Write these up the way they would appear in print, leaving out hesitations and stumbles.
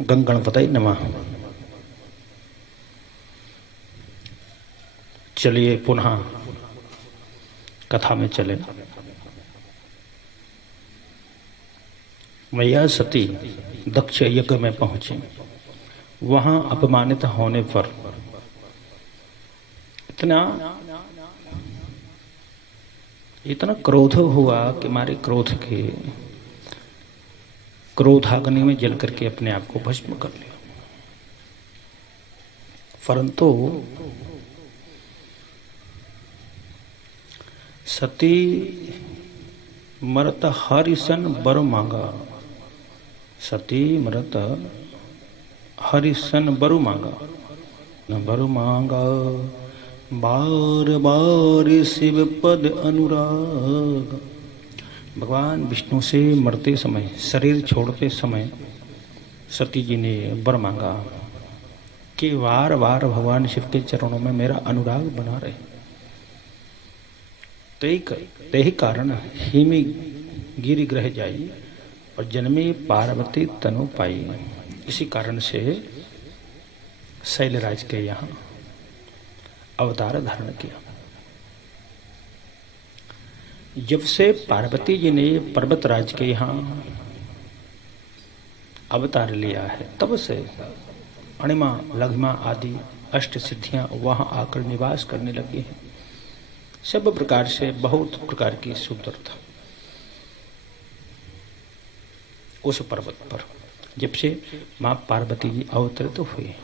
गणपतये नमः। चलिए पुनः कथा में चले। मैया सती दक्ष यज्ञ में पहुंची। वहां अपमानित होने पर इतना क्रोध हुआ कि मारे क्रोधाग्नि में जल करके अपने आप को भस्म कर लिया। परंतु सती मरत हरिसन बर मांगा। सती मरत हरिसन बरु मांगा। बरु मांगा बार बार शिव पद अनुराग। भगवान विष्णु से मरते समय, शरीर छोड़ते समय सती जी ने वर मांगा कि बार बार भगवान शिव के चरणों में मेरा अनुराग बना रहे। ते ही कारण हिमी गिरि ग्रह जाई और जन्मी पार्वती तनु पाई। इसी कारण से शैलराज के यहाँ अवतार धारण किया। जब से पार्वती जी ने पर्वतराज के यहाँ अवतार लिया है, तब से अणिमा लघिमा आदि अष्ट सिद्धियां वहां आकर निवास करने लगी हैं। सब प्रकार से बहुत प्रकार की सुंदरता उस पर्वत पर जब से मां पार्वती जी अवतरित हुए।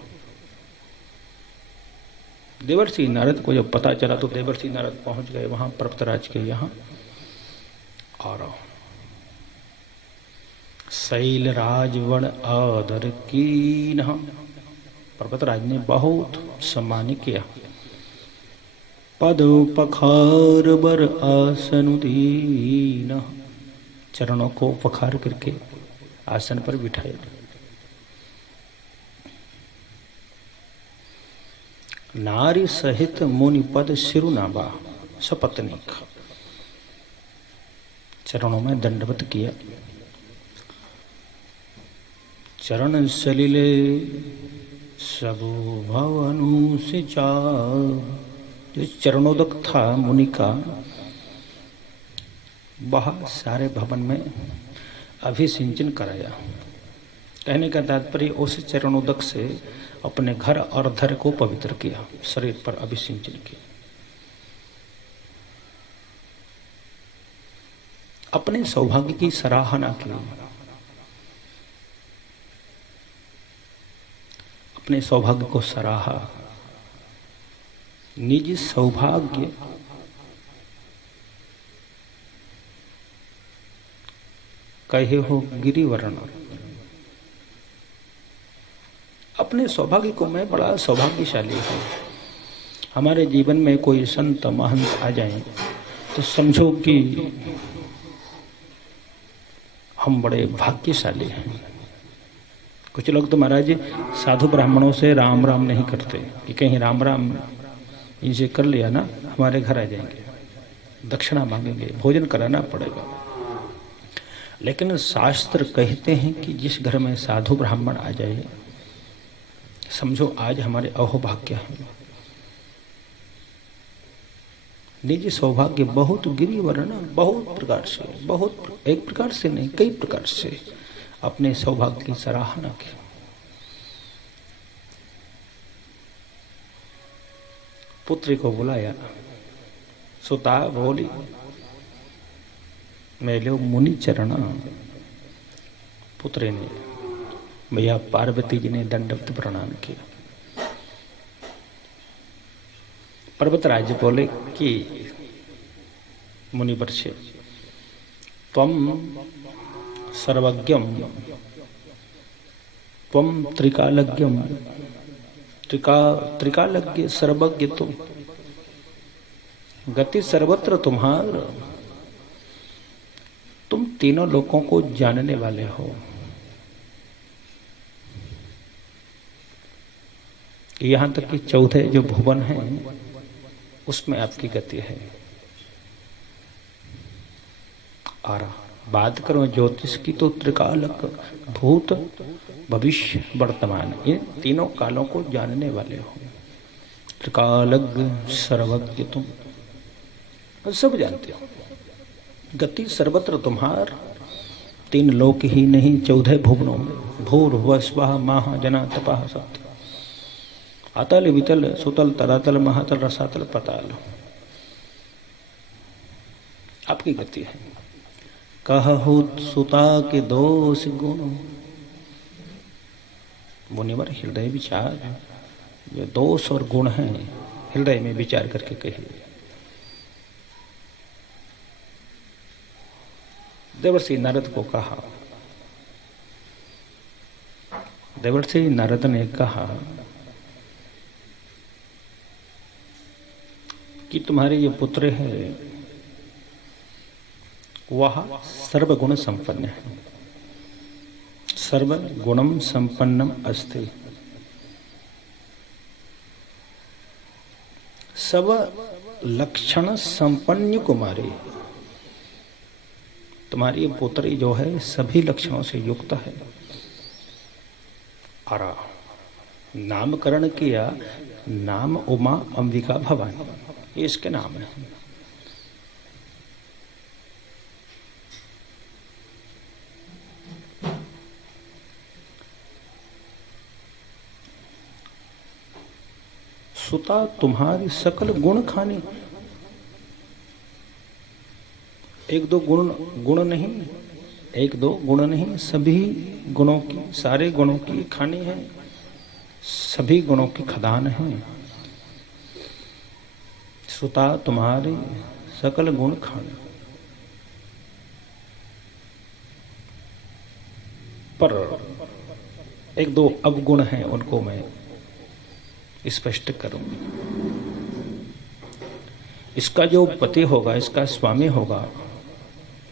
देवर्षि नारद को जब पता चला तो देवर्षि नारद पहुंच गए वहां पर्वतराज के यहाँ। और शैलराज वन आदर कीन, पर्वतराज ने बहुत सम्मान किया। पद पखार बर आसन दीन, चरणों को पखार करके आसन पर बिठाया। नारी सहित मुनि पद सिरुनाबा सपत्नीक, चरणों में दंडवत किया। चरण सलिले सबु भवनु सिंचा, जो चरणोदक था मुनि का वह सारे भवन में अभिसिंचन कराया। कहने का तात्पर्य उस चरणोदक से अपने घर और धर को पवित्र किया, शरीर पर अभिसिंचन किया। अपने सौभाग्य की सराहना की, अपने सौभाग्य को सराहा। निज सौभाग्य कहे हो गिरिवरण, अपने सौभाग्य को मैं बड़ा सौभाग्यशाली हूं। हमारे जीवन में कोई संत महंत आ जाएं तो समझो कि हम बड़े भाग्यशाली हैं। कुछ लोग तो महाराज जी साधु ब्राह्मणों से राम राम नहीं करते कि कहीं राम राम इनसे कर लिया ना हमारे घर आ जाएंगे, दक्षिणा मांगेंगे, भोजन कराना पड़ेगा। लेकिन शास्त्र कहते हैं कि जिस घर में साधु ब्राह्मण आ जाए समझो आज हमारे अहोभाग्य है। निज सौभाग्य बहुत गिरिवर्ण, बहुत प्रकार से, बहुत एक प्रकार से नहीं कई प्रकार से अपने सौभाग्य की सराहना की। पुत्री को बुलाया, सुता बोली मेलो मुनि चरण। पुत्री ने भैया पार्वती जी ने दंडवत प्रणाम किया। पर्वतराज बोले कि मुनिवर से त्वम सर्वज्ञम त्वम त्रिकालज्ञम, त्रिकालज्ञ सर्वज्ञ तुम, गति सर्वत्र तुम्हार, तुम तीनों लोगों को जानने वाले हो। यहां तक कि 14 जो भुवन हैं उसमें आपकी गति है। बात करो ज्योतिष की तो त्रिकालक, भूत भविष्य वर्तमान, इन तीनों कालों को जानने वाले हो। त्रिकालज्ञ सर्वज्ञ तुम सब जानते हो। गति सर्वत्र तुम्हार, 3 लोक ही नहीं 14 भुवनों में। भूर्भुवः स्वः महा जना तपाः सत्य, अतल वितल सुतल तरातल महातल रसातल पताल आपकी गति है। कहु सुता के दोष गुण, मुनिवर हृदय विचार, जो दोष और गुण हैं हृदय में विचार करके कहिए। देवर्षि नारद को कहा, देवर्षि नारद ने कहा कि तुम्हारे ये पुत्र है वह सर्वगुण संपन्न है। सर्वगुणम संपन्नम अस्ति, सब लक्षण संपन्न कुमारी। तुम्हारी पुत्री जो है सभी लक्षणों से युक्त है। और नामकरण किया, नाम उमा अंबिका भवानी, ये इसके नाम है। सुता तुम्हारी सकल गुण खानी, एक दो गुण नहीं, एक दो गुण नहीं, सभी गुणों की, सारे गुणों की खानी है, सभी गुणों की खदान है। सुता तुम्हारी सकल गुण खानी। पर एक दो अवगुण हैं, उनको मैं स्पष्ट करूं। इसका जो पति होगा, इसका स्वामी होगा,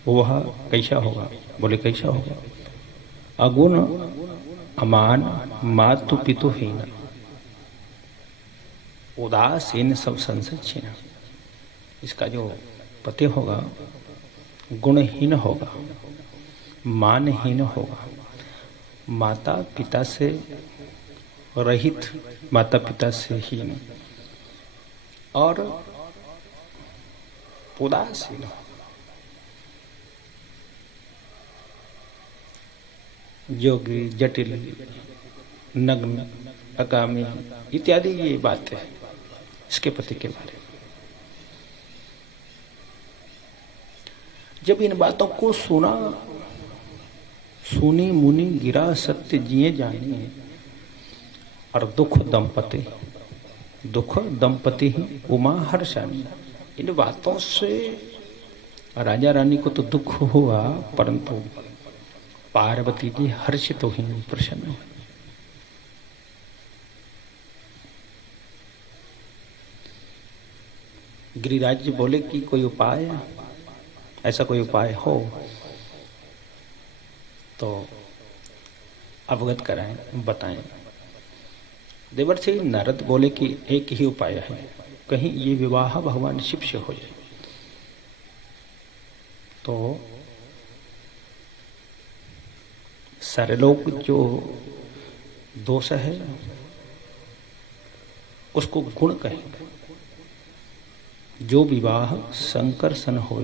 वह कैसा होगा? बोले कैसा होगा? अगुण अमान मातु पितुहीन, उदासीन सब संसद छीना। इसका जो पति होगा गुणहीन होगा, मानहीन होगा, माता पिता से रहित, माता पिता से हीन और उदासीन। योगी, जटिल, नग्न, अकामी इत्यादि ये बातें हैं इसके पति के बारे में। जब इन बातों को सुनी मुनि गिरा सत्य जिए जानिए, और दुख दंपति ही उमा हर्षानी। इन बातों से राजा रानी को तो दुख हुआ, परंतु पार्वती जी हर्षित तो ही प्रसन्न हुई। गिरिराज जी बोले कि कोई उपाय, ऐसा कोई उपाय हो तो अवगत कराएं, बताएं। देवर्षि नारद बोले कि एक ही उपाय है, कहीं ये विवाह भगवान शिव से हो जाए तो सारे लोग जो दोष है उसको गुण कहेंगे। जो विवाह शंकर सन हो,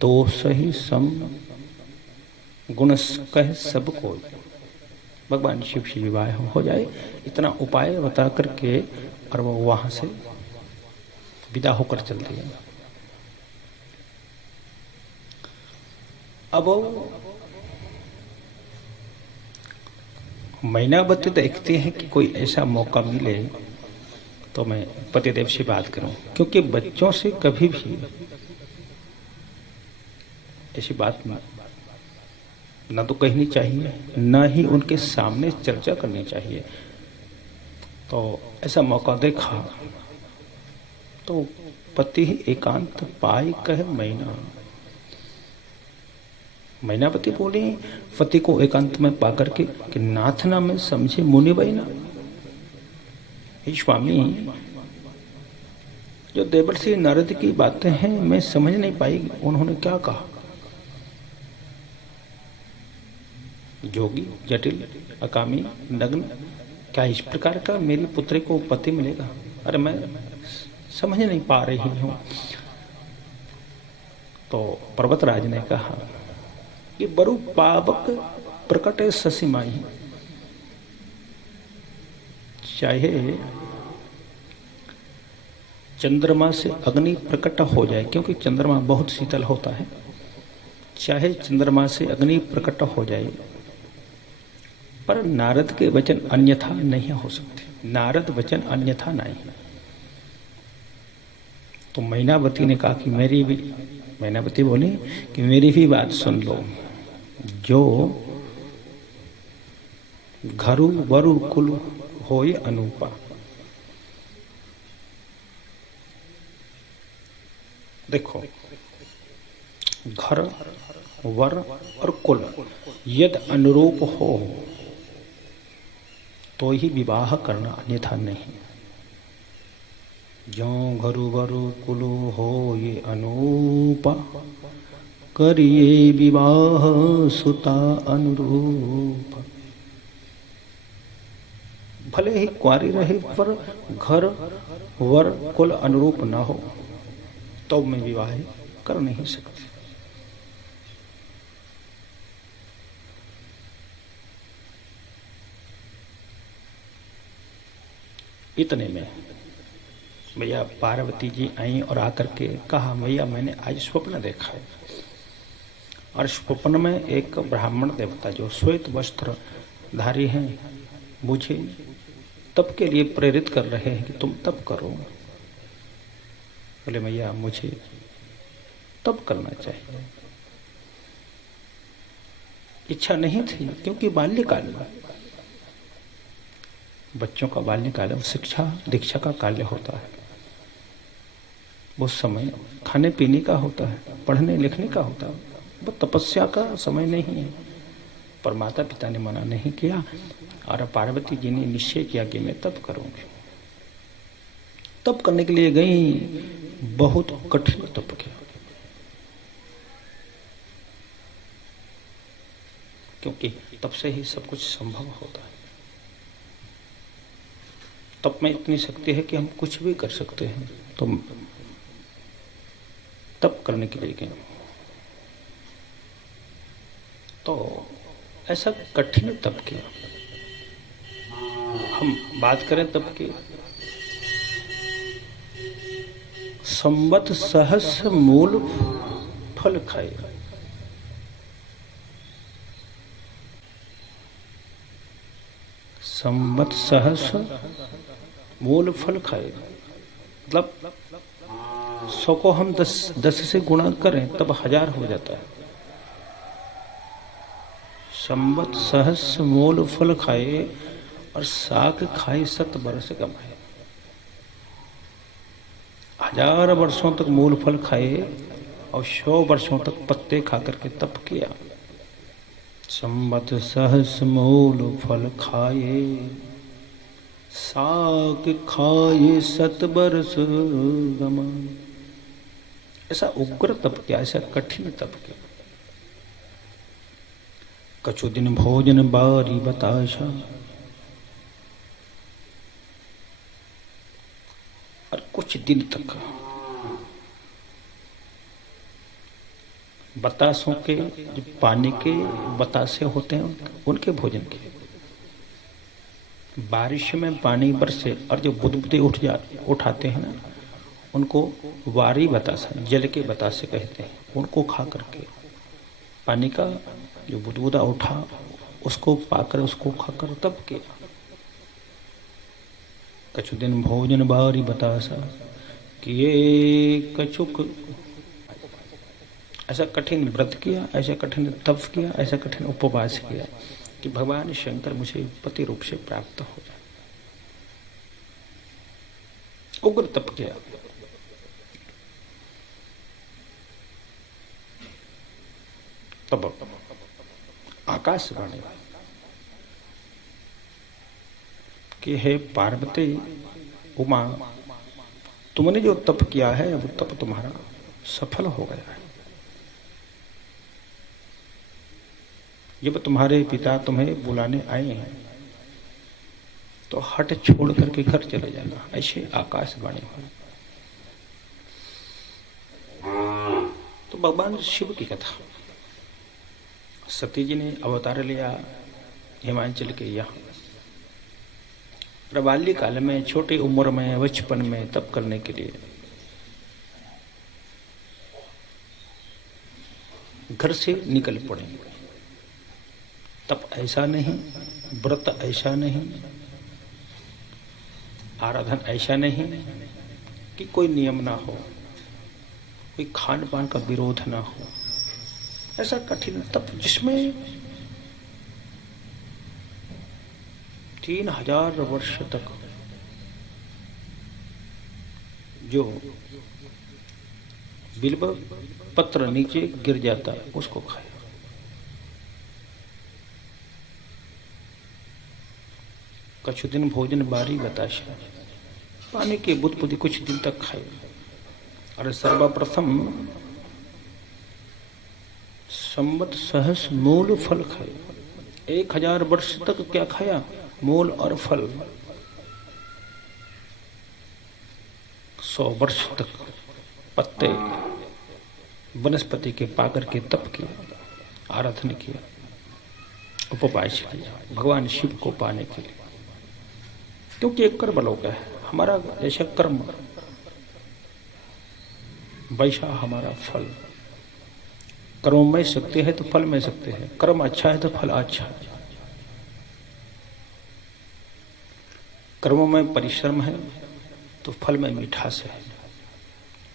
दोष ही सम गुण कह सब कोई, भगवान शिव से विवाह हो जाए, इतना उपाय बता करके और वो वहां से विदा होकर चल दिया। अब मैनावती देखते हैं कि कोई ऐसा मौका मिले तो मैं पतिदेव से बात करूं, क्योंकि बच्चों से कभी भी ऐसी बात न तो कहनी चाहिए, न ही उनके सामने चर्चा करनी चाहिए। तो ऐसा मौका देखा तो पति ही एकांत पाई कह मैना। मैनावती बोली पति को एकांत में पाकर के कि नाथ ना में समझे मुनि बैना। हे स्वामी, जो देवर्षि नारद की बातें हैं मैं समझ नहीं पाई, उन्होंने क्या कहा। जोगी, जटिल, अकामी, नग्न, क्या इस प्रकार का मेरी पुत्री को पति मिलेगा? अरे मैं समझ नहीं पा रही हूं। तो पर्वतराज ने कहा, ये बड़ू पावक प्रकट है ससीमाई। चाहे चंद्रमा से अग्नि प्रकट हो जाए, क्योंकि चंद्रमा बहुत शीतल होता है, चाहे चंद्रमा से अग्नि प्रकट हो जाए, पर नारद के वचन अन्यथा नहीं हो सकते। नारद वचन अन्यथा नहीं। तो मैनावती ने कहा कि मेरी भी, मैनावती बोली कि मेरी भी बात सुन लो। जो घरु वरु कुल होय अनूपा। देखो, घर, वर और कुल यद अनुरूप हो तो ही विवाह करना, अन्यथा नहीं। जो घरु वरु कुल हो ये अनूपा, करिए विवाह सुता अनुरूप। भले ही कुंवारी रहे पर घर वर कुल अनुरूप ना हो तो मैं विवाह कर नहीं सकती। इतने में भैया पार्वती जी आई और आकर के कहा, भैया मैंने आज स्वप्न देखा है, और स्वप्न में एक ब्राह्मण देवता जो श्वेत वस्त्र धारी हैं मुझे तप के लिए प्रेरित कर रहे हैं कि तुम तप करो। बोले भैया मुझे तप करना चाहिए, इच्छा नहीं थी, क्योंकि बाल्यकाल में बच्चों का बाल्यकाल शिक्षा दीक्षा का काल्य होता है। वो समय खाने पीने का होता है, पढ़ने लिखने का होता है, वो तपस्या का समय नहीं है। पर माता पिता ने मना नहीं किया और पार्वती जी ने निश्चय किया कि मैं तप करूंगी। तप करने के लिए गई, बहुत कठिन तप किया, क्योंकि तप से ही सब कुछ संभव होता है। तप में इतनी शक्ति है कि हम कुछ भी कर सकते हैं। तो तप करने के लिए गए, तो ऐसा कठिन तप किया। हम बात करें तप की, संवत सहस्र मूल फल खाए। संवत सहस्र मूल फल खाए, मतलब 100 को हम 10 से गुणा करें तब 1000 हो जाता है। संवत सहस्र मूल फल खाए और साग खाए 7 वर्ष कमाए। 1000 वर्षों तक मूल फल खाए और 100 वर्षों तक पत्ते खा करके तप किया। संवत सहस्र मूल फल खाए, साग खाए 7 वर्ष गमाए। ऐसा उग्र तप किया, ऐसा कठिन तप किया। कछु दिन भोजन बारी बताशा, और कुछ दिन तक बतासों के, जो पानी के बतासे होते हैं उनके भोजन के। बारिश में पानी बरसे और जो बुदबुदे उठाते हैं ना, उनको वारी बतासा, जल के बतासे कहते हैं। उनको खा करके पानी का जो बुदबुदा उठा उसको पाकर, उसको खाकर तब किया। कछु दिन भोजन बारी बतासा किए कछुक। ऐसा कठिन व्रत किया, ऐसा कठिन तप किया, ऐसा कठिन उपवास किया कि भगवान शंकर मुझे पति रूप से प्राप्त हो जाए। उग्र तप किया। तब आकाशवाणी कि हे पार्वती उमा, तुमने जो तप किया है वो तप तुम्हारा सफल हो गया है। जब तुम्हारे पिता तुम्हें बुलाने आए हैं तो हट छोड़ करके घर चले जाना, ऐसे आकाशवाणी हुई। तो भगवान शिव की कथा, सती जी ने अवतार लिया हिमाचल के यहाँ, प्रबाल्य काल में, छोटी उम्र में, बचपन में तप करने के लिए घर से निकल पड़े। तप ऐसा नहीं, व्रत ऐसा नहीं, आराधन ऐसा नहीं कि कोई नियम ना हो, कोई खान पान का विरोध ना हो। ऐसा कठिन तप जिसमें 3000 वर्ष तक जो बिल्व पत्र नीचे गिर जाता उसको खाया। कछु दिन भोजन बारी बताशा, पानी की बुदबुदी कुछ दिन तक खाए। और सर्वप्रथम संवत सहस मूल फल खाए। 1000 वर्ष तक क्या खाया? मूल और फल। 100 वर्ष तक पत्ते वनस्पति के पाकर के तप किया, आराधन किया, उपवास किया भगवान शिव को पाने के लिए। क्योंकि एक कर्मलोक है, हमारा जैसा कर्म वैसा हमारा फल। कर्म में सकते हैं तो फल में सकते हैं। कर्म अच्छा है तो फल अच्छा है। कर्म में परिश्रम है तो फल में मिठास है।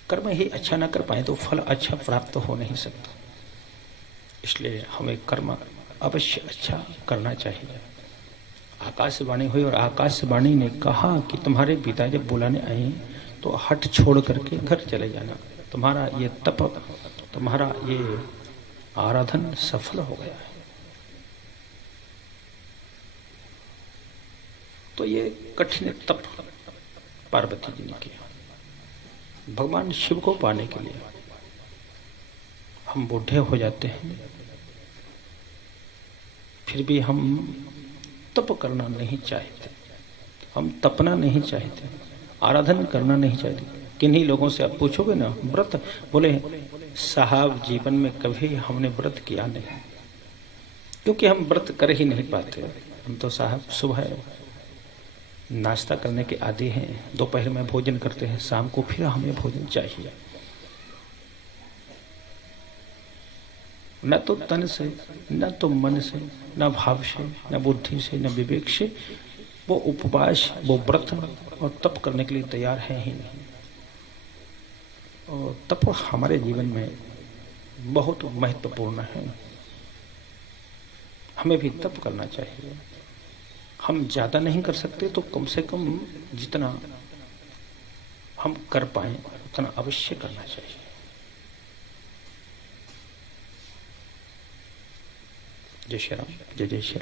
कर्म ही अच्छा ना कर पाए तो फल अच्छा प्राप्त हो नहीं सकता। इसलिए हमें कर्म अवश्य अच्छा करना चाहिए। आकाशवाणी हुई और आकाशवाणी ने कहा कि तुम्हारे पिता जब बुलाने आए तो हट छोड़ करके घर चले जाना। तुम्हारा ये तप, तुम्हारा ये आराधन सफल हो गया है। तो ये कठिन तप पार्वती जी ने किया भगवान शिव को पाने के लिए। हम बूढ़े हो जाते हैं फिर भी हम तप करना नहीं चाहते, हम तपना नहीं चाहते, आराधन करना नहीं चाहते। किन्हीं लोगों से आप पूछोगे ना व्रत, बोले साहब जीवन में कभी हमने व्रत किया नहीं, क्योंकि हम व्रत कर ही नहीं पाते। हम तो साहब सुबह नाश्ता करने के आदी हैं, दोपहर में भोजन करते हैं, शाम को फिर हमें भोजन चाहिए। न तो तन से, न तो मन से, न भाव से, न बुद्धि से, न विवेक से वो उपवास, वो व्रत और तप करने के लिए तैयार है ही नहीं। और तप हमारे जीवन में बहुत महत्वपूर्ण है। हमें भी तप करना चाहिए। हम ज्यादा नहीं कर सकते तो कम से कम जितना हम कर पाए उतना अवश्य करना चाहिए। जय श्री राम, जय जय श्री राम।